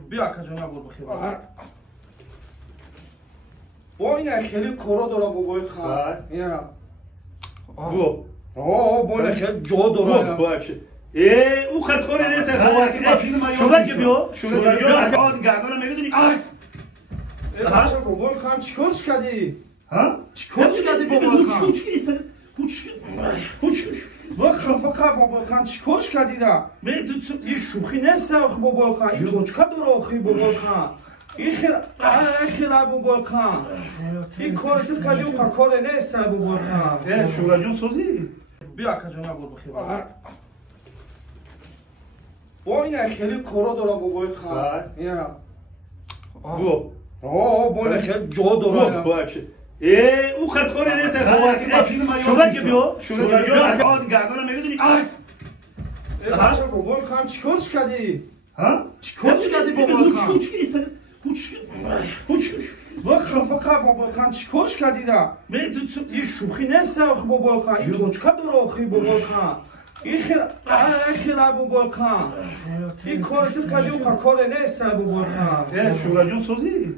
بیا کجا نبود بخیر با این خیلی کارا داره بابای خواهر یا بو با این خیلی جا داره باشه او خیلی کاری نیست شورا که بیا شورا گردانم میگه بچه بابای خواهر چیکارش کردی؟ ها؟ چیکارش کردی بابای خواهر؟ فقط بابای خواهر چیکارش کردی نه؟ این شوخی نیست بابای خواهر این توچکا داره آخی بابای خواهر این خیلی بابای خواهر این کار تو کردی و کار نیست بابای خواهر شورا جون سوزی بیا کجا نبود بخیر با این خیلی کارا داره بابای خواهر یا بو با این خیلی جا داره باشه او خیلی کاری نیست شورا که بیا شورا گردانم میگه بچه بابای خواهر چیکارش کردی؟ ها؟ چیکارش کردی بابای خواهر؟ فقط بابای خواهر چیکارش کردی نه؟ این شوخی نیست بابای خواهر این توچکا داره آخی بابای خواهر این خیلی بابای خواهر این کار تو کردی و کار نیست بابای خواهر شورا جون سوزی